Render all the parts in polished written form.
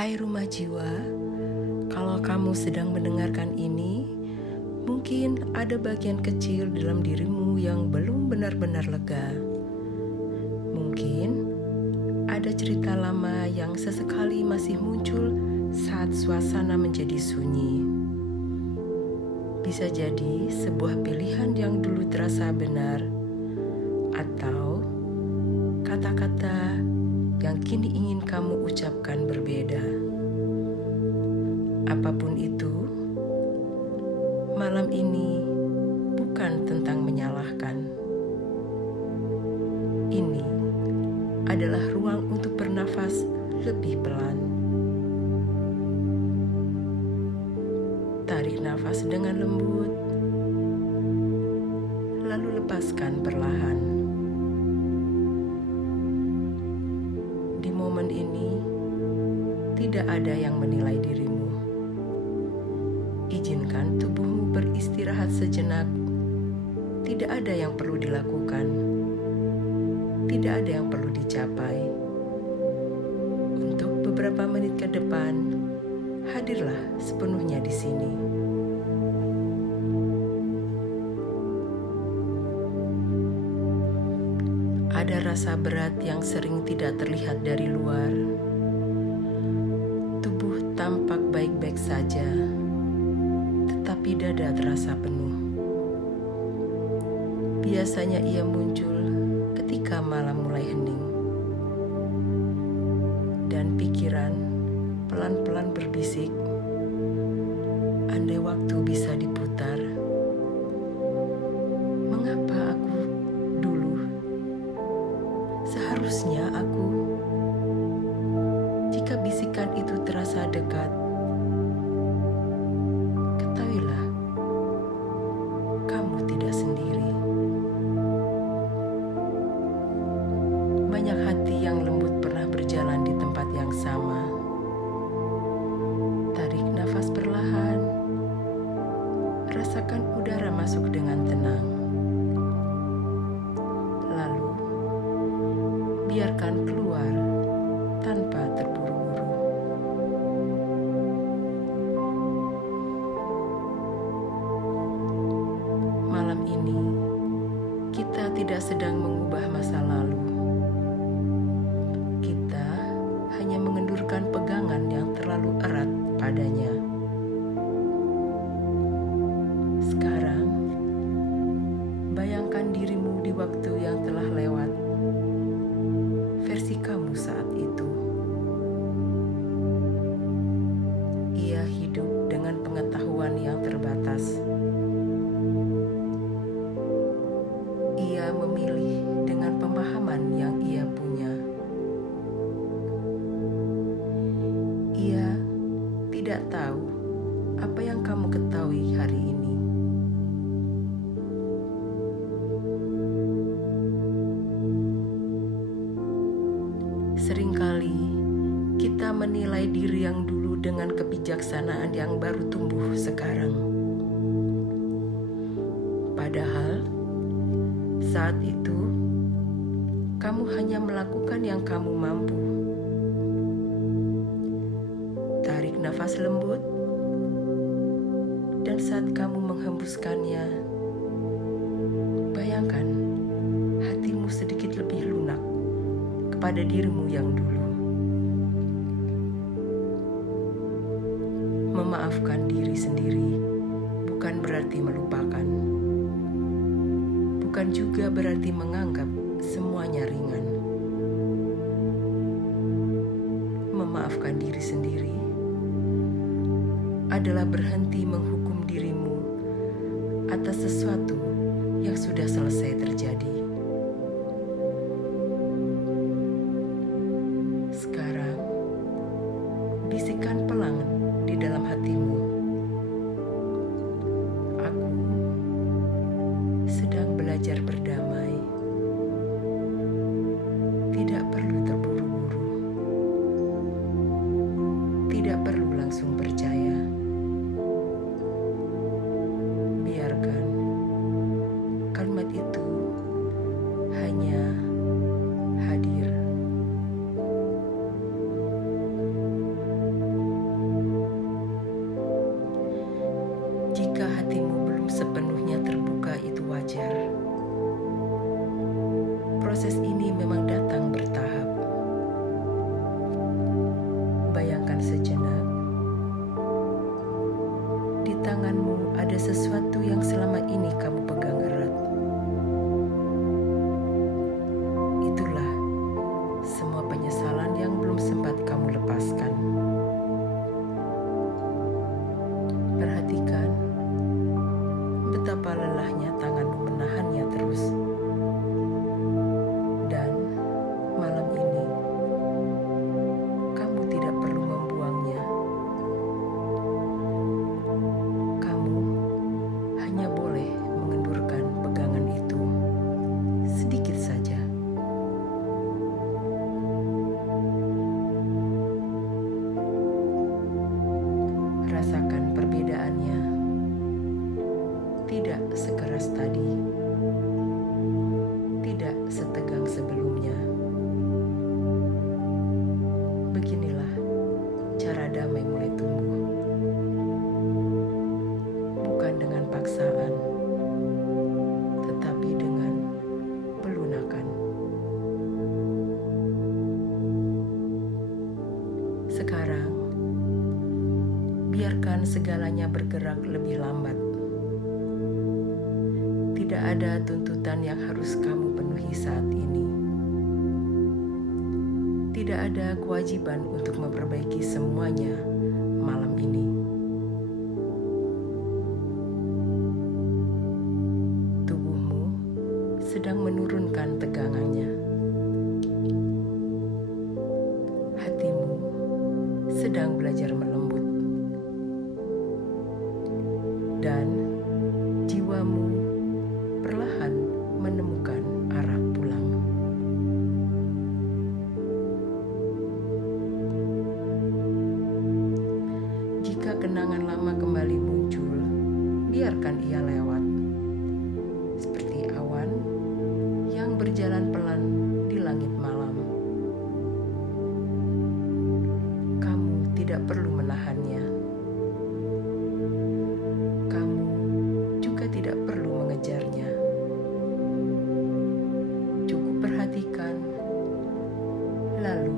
Hai rumah jiwa, kalau kamu sedang mendengarkan ini, mungkin ada bagian kecil dalam dirimu yang belum benar-benar lega. Mungkin ada cerita lama yang sesekali masih muncul saat suasana menjadi sunyi. Bisa jadi sebuah pilihan yang dulu terasa benar, atau kata-kata yang kini ingin kamu ucapkan berbeda. Apapun itu, malam ini bukan tentang menyalahkan. Ini adalah ruang untuk bernafas lebih pelan. Tarik nafas dengan lembut, lalu lepaskan perlahan. Di momen ini, tidak ada yang menilai dirimu. Izinkan tubuhmu beristirahat sejenak. Tidak ada yang perlu dilakukan. Tidak ada yang perlu dicapai. Untuk beberapa menit ke depan, hadirlah sepenuhnya di sini. Ada rasa berat yang sering tidak terlihat dari luar. Tubuh tampak baik-baik saja, tetapi dada terasa penuh. Biasanya ia muncul ketika malam mulai hening, dan pikiran pelan-pelan berbisik, andai waktu bisa diputar, mengapa aku dulu? Seharusnya aku. Jika bisikan itu terasa dekat, ketahuilah, kamu tidak sendiri. Banyak hati yang lembut pernah berjalan di tempat yang sama. Tarik nafas perlahan, rasakan udara masuk dengan tenang. Lalu, biarkan keluar tanpa terburu-buru. Malam ini, kita tidak sedang mengubah masa lalu. Kita hanya mengendurkan pegangan yang terlalu erat padanya. Sekarang, bayangkan dirimu di waktu yang telah lewat. Versi kamu saat itu. Ia hidup dengan pengetahuan yang terbatas. Ia memilih dengan pemahaman yang ia punya. Ia tidak tahu apa yang kamu ketahui hari ini. Seringkali kita menilai diri yang dulu dengan kebijaksanaan yang baru tumbuh sekarang. Padahal saat itu kamu hanya melakukan yang kamu mampu. Tarik nafas lembut, dan saat kamu menghembuskannya, bayangkan hatimu sedikit lebih lunak pada dirimu yang dulu. Memaafkan diri sendiri bukan berarti melupakan. Bukan juga berarti menganggap semuanya ringan. Memaafkan diri sendiri adalah berhenti menghukum dirimu atas sesuatu yang sudah selesai terjadi. Sekarang, bisikan pelan di dalam hatimu. Aku sedang belajar berdamai. Tidak perlu terburu-buru. Tidak perlu langsung percaya. Biarkan kalimat itu hanya hadir. sejenak. Di tanganmu ada sesuatu yang selama ini kamu pegang erat. Itulah semua penyesalan yang belum sempat kamu lepaskan. Perhatikan betapa lelahnya tanganmu menahannya terus. Dan malam ini, kamu tidak perlu membuangnya. Kamu hanya boleh mengendurkan pegangan itu sedikit saja. Rasakan perbedaannya. Tidak sekeras tadi, tidak setegang sebelumnya. Beginilah cara damai mulai tumbuh. Bukan dengan paksaan, tetapi dengan pelunakan. Sekarang, biarkan segalanya bergerak lebih lambat. Tidak ada tuntutan yang harus kamu penuhi saat ini. Tidak ada kewajiban untuk memperbaiki semuanya malam ini. Tubuhmu sedang menurunkan tegangannya. Hatimu sedang belajar melembut. Dan jiwamu perlahan menemukan arah pulang. Jika kenangan lama kembali muncul, biarkan ia lewat. Seperti awan yang berjalan pelan di langit malam. Kamu tidak perlu menahannya. Kamu juga tidak perlu mengejarnya. Cukup perhatikan, lalu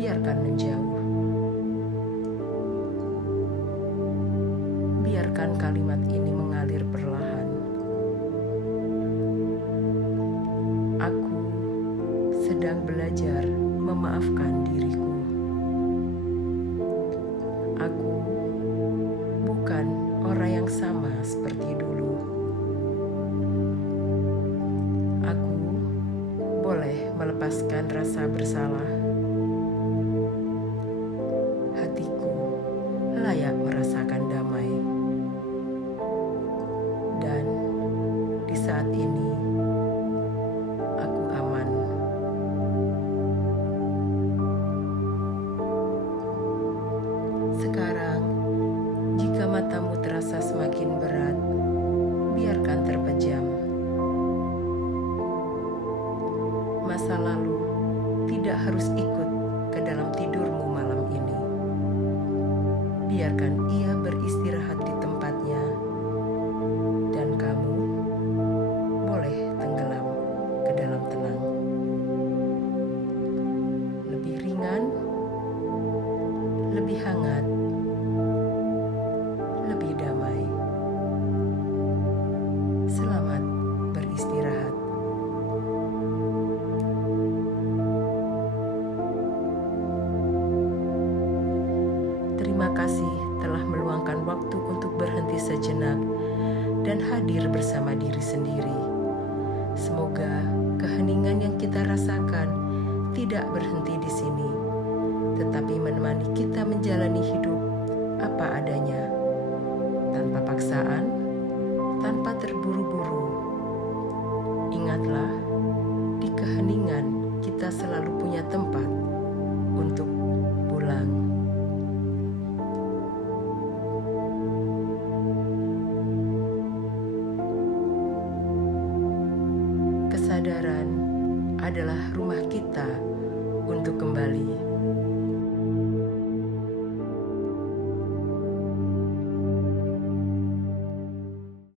biarkan menjauh. Biarkan kalimat ini mengalir perlahan. Aku sedang belajar memaafkan diriku. Aku bukan orang yang sama seperti dulu. Aku boleh melepaskan rasa bersalah. Hatiku layak merasakan damai. Dan di saat ini, aku aman. Sekarang, jika matamu terasa semakin berat, biarkan terpejam. Masa lalu tidak harus ikut ke dalam tidurmu malam ini. Biarkan ia beristirahat di tempatnya, dan kamu boleh tenggelam ke dalam tenang. Lebih ringan, lebih hangat, lebih damai. Selamat beristirahat. Terima kasih telah meluangkan waktu untuk berhenti sejenak dan hadir bersama diri sendiri. Semoga keheningan yang kita rasakan tidak berhenti di sini, tetapi menemani kita menjalani hidup apa adanya, tanpa paksaan, tanpa terburu-buru. Ingatlah, di keheningan kita selalu punya tempat untuk pulang. Kesadaran adalah rumah kita untuk kembali